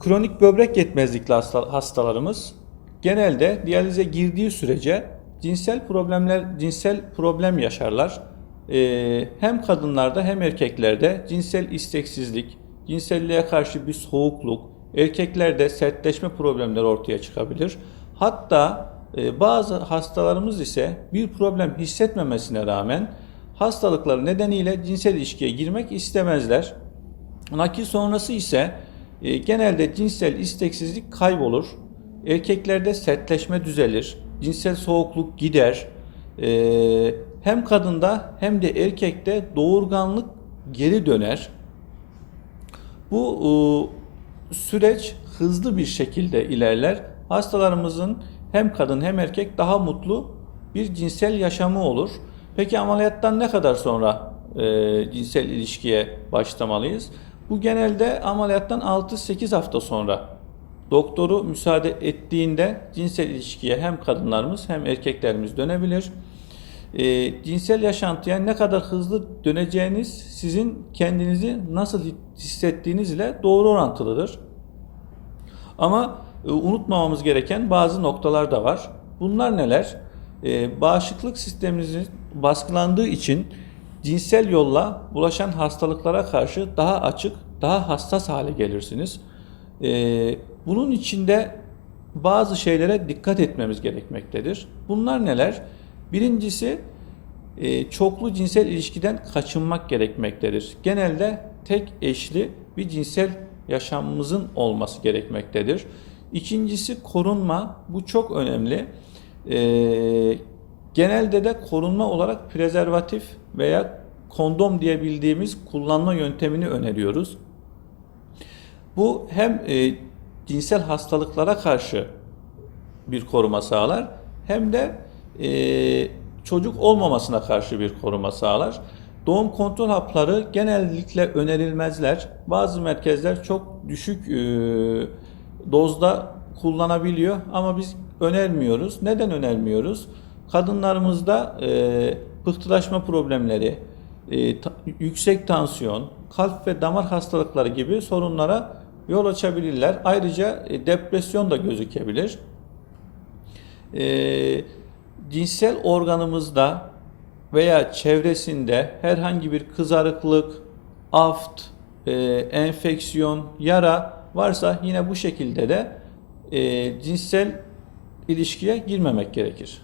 kronik böbrek yetmezlikli hasta- hastalarımız genelde diyalize girdiği sürece cinsel problemler cinsel problem yaşarlar. Ee, hem kadınlarda hem erkeklerde cinsel isteksizlik, cinselliğe karşı bir soğukluk, erkeklerde sertleşme problemleri ortaya çıkabilir. Hatta e, bazı hastalarımız ise bir problem hissetmemesine rağmen hastalıkları nedeniyle cinsel ilişkiye girmek istemezler. Nakil sonrası ise e, genelde cinsel isteksizlik kaybolur. Erkeklerde sertleşme düzelir. Cinsel soğukluk gider. E, hem kadında hem de erkekte doğurganlık geri döner. Bu e, süreç hızlı bir şekilde ilerler. Hastalarımızın hem kadın hem erkek daha mutlu bir cinsel yaşamı olur. Peki ameliyattan ne kadar sonra e, cinsel ilişkiye başlamalıyız? Bu genelde ameliyattan 6-8 hafta sonra doktoru müsaade ettiğinde cinsel ilişkiye hem kadınlarımız hem erkeklerimiz dönebilir. E, cinsel yaşantıya ne kadar hızlı döneceğiniz sizin kendinizi nasıl hissettiğiniz ile doğru orantılıdır. Ama e, unutmamamız gereken bazı noktalar da var. Bunlar neler? E, bağışıklık sisteminizin baskılandığı için cinsel yolla bulaşan hastalıklara karşı daha açık, daha hassas hale gelirsiniz. E, bunun içinde bazı şeylere dikkat etmemiz gerekmektedir. Bunlar neler? Birincisi e, çoklu cinsel ilişkiden kaçınmak gerekmektedir. Genelde tek eşli bir cinsel yaşamımızın olması gerekmektedir. İkincisi korunma. Bu çok önemli. E, genelde de korunma olarak prezervatif veya kondom diye kullanma yöntemini öneriyoruz. Bu hem e, cinsel hastalıklara karşı bir koruma sağlar hem de e, çocuk olmamasına karşı bir koruma sağlar. Doğum kontrol hapları genellikle önerilmezler. Bazı merkezler çok düşük e, dozda kullanabiliyor ama biz önermiyoruz. Neden önermiyoruz? Kadınlarımızda e, pıhtılaşma problemleri, e, ta- yüksek tansiyon, kalp ve damar hastalıkları gibi sorunlara yol açabilirler. Ayrıca e, depresyon da gözükebilir. E, cinsel organımızda veya çevresinde herhangi bir kızarıklık, aft, e, enfeksiyon, yara varsa yine bu şekilde de e, cinsel ilişkiye girmemek gerekir.